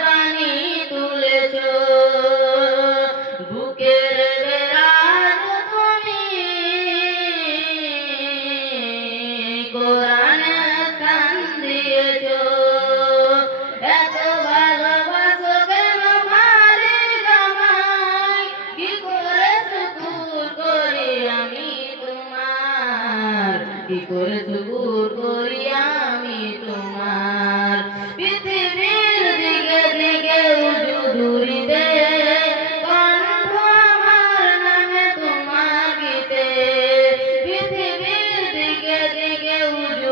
পানি তুলেছ। বুকের বেড়ার তুমি। কোরআন স্থান এত ভালোবাসো কেন মালিক আমায় করে শুকুর আমি তোমার? কি করে শুকুর করি আমি তোমার?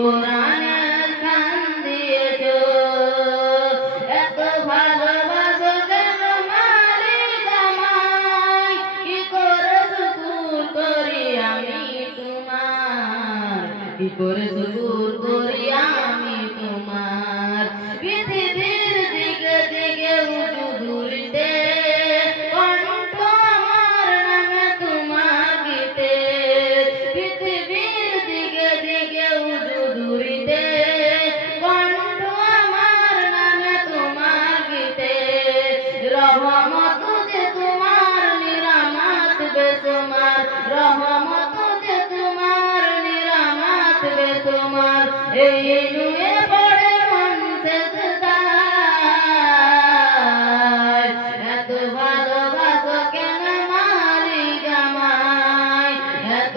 কোরআনের স্থান দিয়েছ এত কি করে শুকুর করি আমি তোমার? কি করে শুকুর করি আমি তোমার? বেসুমার এই নুয়ে পড়ে মন এত ভালোবাসো কেন মালিক এত